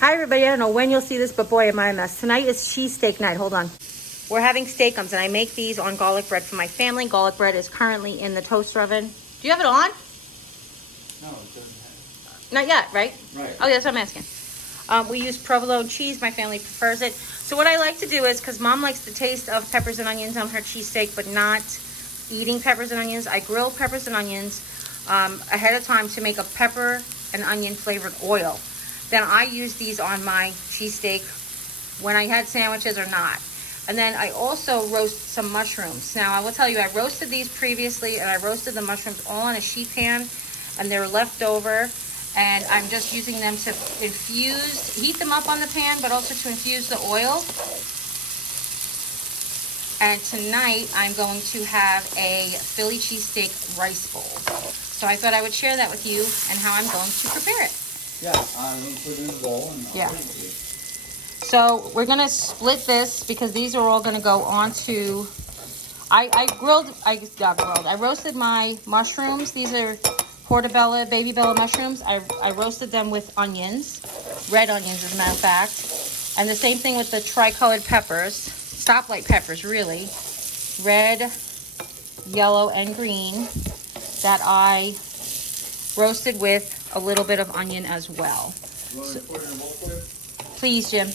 Hi everybody, I don't know when you'll see this, but boy am I a mess. Tonight is cheesesteak night. Hold on. We're having steakums and I make these on garlic bread for my family. Garlic bread is currently in the toaster oven. Do you have it on? No, it doesn't have. Not yet, right? Right. Oh, that's what I'm asking. We use provolone cheese. My family prefers it. So what I like to do is, because Mom likes the taste of peppers and onions on her cheesesteak, but not eating peppers and onions, I grill peppers and onions ahead of time to make a pepper and onion flavored oil. Then I use these on my cheesesteak when I had sandwiches or not. And then I also roast some mushrooms. Now I will tell you, I roasted these previously and I roasted the mushrooms all on a sheet pan and they were left over. And I'm just using them to heat them up on the pan, but also to infuse the oil. And tonight I'm going to have a Philly cheesesteak rice bowl. So I thought I would share that with you and how I'm going to prepare it. Yeah, I'm going to put it in a bowl and I'll put it with you. So we're going to split this because these are all going to go onto... I roasted my mushrooms. These are portobello, baby bella mushrooms. I roasted them with onions, red onions as a matter of fact. And the same thing with the tricolored peppers, stoplight peppers really, red, yellow, and green, that I roasted with a little bit of onion as well. You want to put it in a bowl for you? Please, Jim.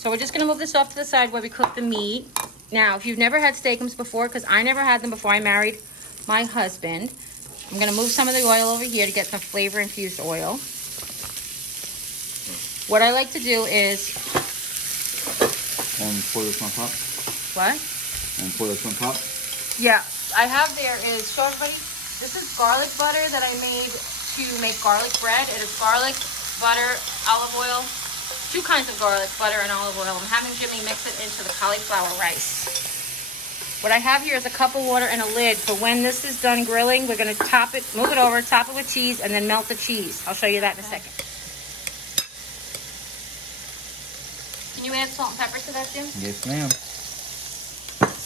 So we're just going to move this off to the side where we cook the meat. Now, if you've never had steakums before, because I never had them before I married my husband, I'm going to move some of the oil over here to get some flavor infused oil. What I like to do is... And pour this on top? What? And pour this on top? Yeah, I have there is, show everybody, this is garlic butter that I made to make garlic bread. It is garlic, butter, olive oil, two kinds of garlic, butter, and olive oil. I'm having Jimmy mix it into the cauliflower rice. What I have here is a cup of water and a lid. For when this is done grilling, we're going to top it, move it over, top it with cheese, and then melt the cheese. I'll show you that in a second. Can you add salt and pepper to that, Jim? Yes, ma'am.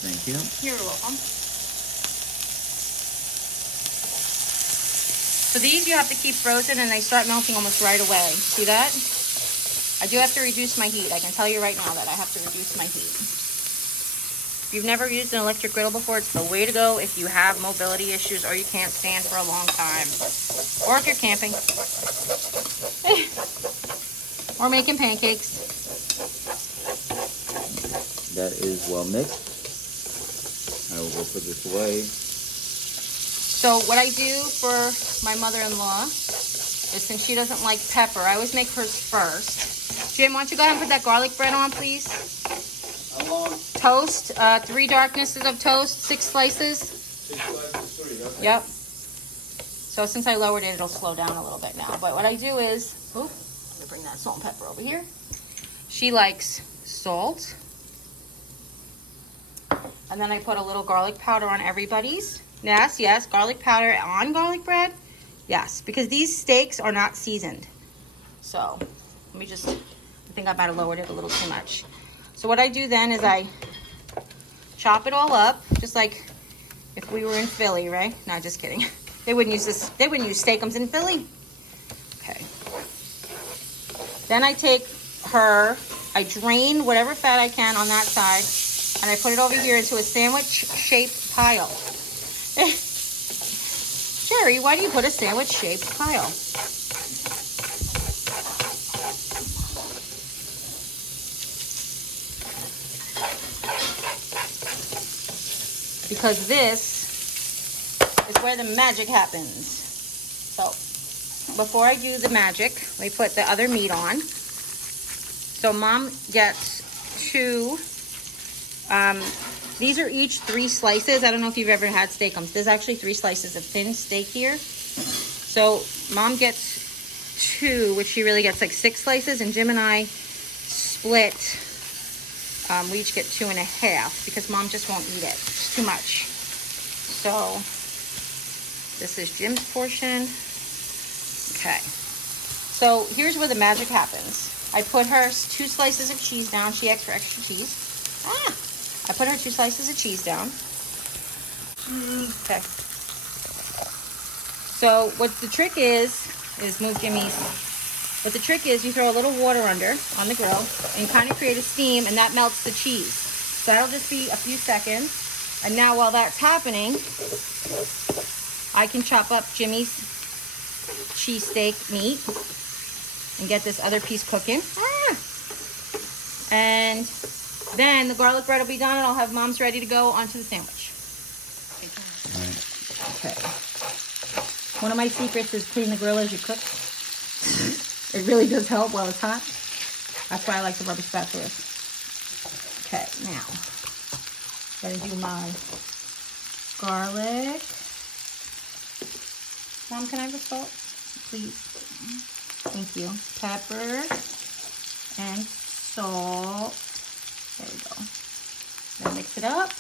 Thank you. You're welcome. So these you have to keep frozen and they start melting almost right away. See that? I do have to reduce my heat. I can tell you right now that I have to reduce my heat. If you've never used an electric griddle before, it's the way to go if you have mobility issues or you can't stand for a long time. Or if you're camping. Or making pancakes. That is well mixed. I will go put this away. So what I do for my mother-in-law is, since she doesn't like pepper, I always make hers first. Jim, why don't you go ahead and put that garlic bread on, please? How long? Toast, 3 darknesses of toast, 6 slices. 6 slices, 3, okay. Yep. So since I lowered it, it'll slow down a little bit now. But what I do is, let me bring that salt and pepper over here. She likes salt. And then I put a little garlic powder on everybody's. Yes, yes, garlic powder on garlic bread. Yes, because these steaks are not seasoned. So, let me just, I think I might have lowered it a little too much. So what I do then is I chop it all up, just like if we were in Philly, right? No, just kidding. They wouldn't use this, they wouldn't use steakums in Philly. Okay. Then I take I drain whatever fat I can on that side, and I put it over here into a sandwich-shaped pile. Jeri, why do you put a sandwich-shaped pile? Because this is where the magic happens. So, before I do the magic, let me put the other meat on. So Mom gets 2, these are each 3 slices. I don't know if you've ever had steakums. There's actually 3 slices of thin steak here. So Mom gets 2, which she really gets like 6 slices, and Jim and I split. We each get 2.5 because Mom just won't eat it. It's too much. So this is Jim's portion. Okay. So here's where the magic happens. I put her 2 slices of cheese down. She asked for extra cheese. I put her 2 slices of cheese down. Okay. So what the trick is move Jimmy's But the trick is you throw a little water under on the grill and kind of create a steam, and that melts the cheese. So that'll just be a few seconds. And now while that's happening, I can chop up Jimmy's cheesesteak meat and get this other piece cooking. And then the garlic bread will be done, and I'll have Mom's ready to go onto the sandwich. Okay. One of my secrets is clean the grill as you cook. It really does help while it's hot. That's why I like the rubber spatulas. Okay, now I'm gonna do my garlic. Mom, can I have a salt, please? Thank you. Pepper and salt. There we go. Then mix it up.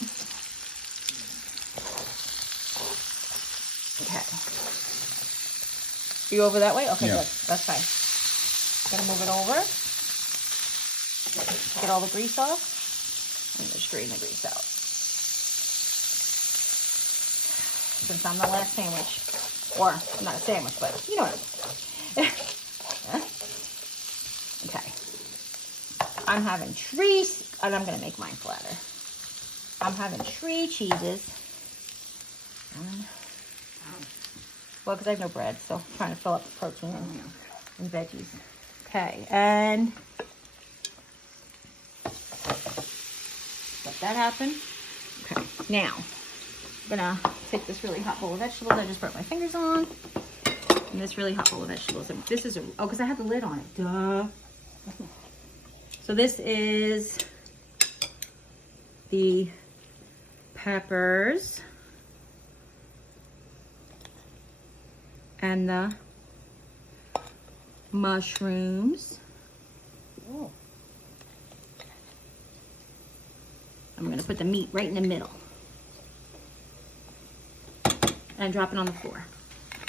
Okay. You over that way? Okay, yeah. Good. That's fine. Gonna move it over. Get all the grease off. And just drain the grease out. Since I'm the last sandwich. Or, not a sandwich, but you know what I mean. Okay. I'm having trees, and I'm gonna make mine flatter. I'm having 3 cheeses. Well, because I have no bread, so I'm trying to fill up the protein and veggies. Okay, and let that happen. Okay, now I'm gonna take this really hot bowl of vegetables I just burnt my fingers on, and this really hot bowl of vegetables. And this is because I had the lid on it. Duh. So this is the peppers and the mushrooms. Oh. I'm going to put the meat right in the middle and drop it on the floor.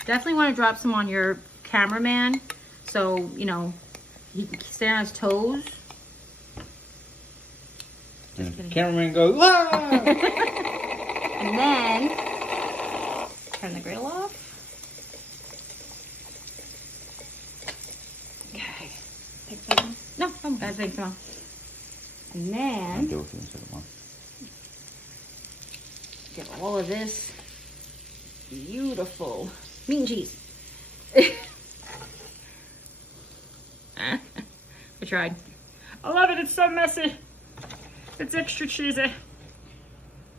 Definitely want to drop some on your cameraman so, you know, he can stay on his toes. And the cameraman goes, "Wah!" And then turn the griddle off. Okay. No, I'm good. Thanks, Mom. And then do it for a second, Mom. Get all of this beautiful meat and cheese. I tried. I love it. It's so messy. It's extra cheesy.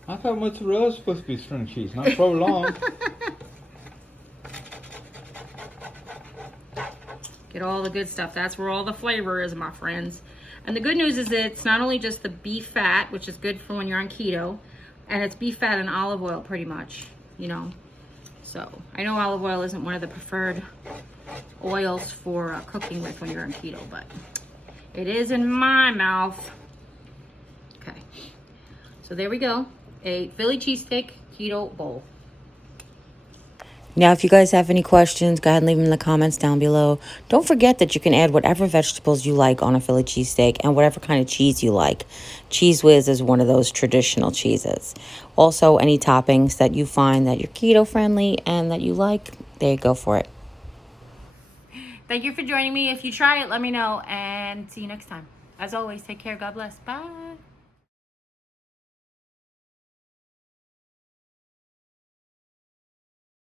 I thought mozzarella was supposed to be string cheese, not provolone. Get all the good stuff. That's where all the flavor is, my friends. And the good news is that it's not only just the beef fat, which is good for when you're on keto, and it's beef fat and olive oil pretty much, you know. So I know olive oil isn't one of the preferred oils for cooking with when you're on keto, but it is in my mouth. Okay, so there we go. A Philly cheesesteak keto bowl. Now, if you guys have any questions, go ahead and leave them in the comments down below. Don't forget that you can add whatever vegetables you like on a Philly cheesesteak and whatever kind of cheese you like. Cheese Whiz is one of those traditional cheeses. Also, any toppings that you find that you're keto friendly and that you like, there you go for it. Thank you for joining me. If you try it, let me know, and see you next time. As always, take care. God bless. Bye.